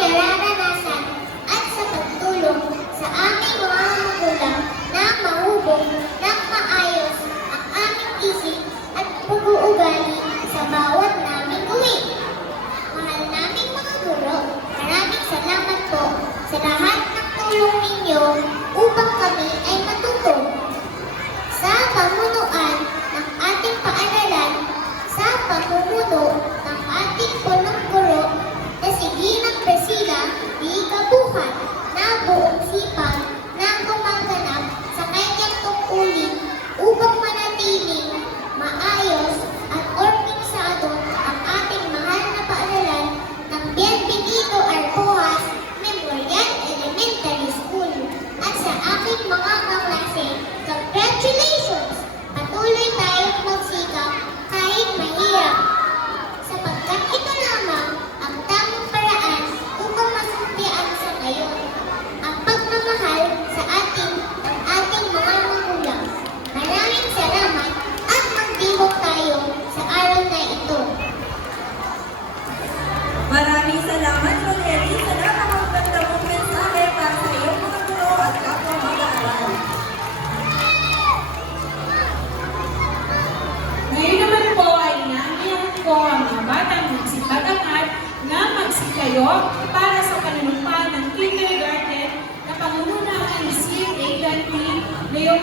nararanasan at sa pagtulong sa aming mga magulang na mahubog ng maayos ang aming isip at pag-uugali sa bawat naming gawin. Mahal naming mga guro, maraming salamat po sa lahat ng tulong ninyo upang kami ay matuto. Sa pamunuan ng ating paaralan, sa pamumuno ng ating punong guro na si Ginang Priscilla D. Kabuhat na buong sipag na gumaganap sa kanyang tungkulin upang manatiling maayos at organisado ang ating mahal na paaralan ng Bienvenido Arboas Memorial Elementary School. At sa aking mga kaklase, congratulations! Patuloy tayong magsikap kahit mahirap, sapagkat ito lamang ang tamang paraan upang masuntian sa ngayon ang pagmamahal sa ating mga magulang. Maraming salamat at magdibok tayo sa araw na ito. Maraming salamat, Rogelio, sa napakaganda mong mensahe para sa iyong mga guro at kapwa mag-aaral. Ngayon naman po ay nangyayang ko ang mga batang magsipagangat na magsikayo para sa panunumpan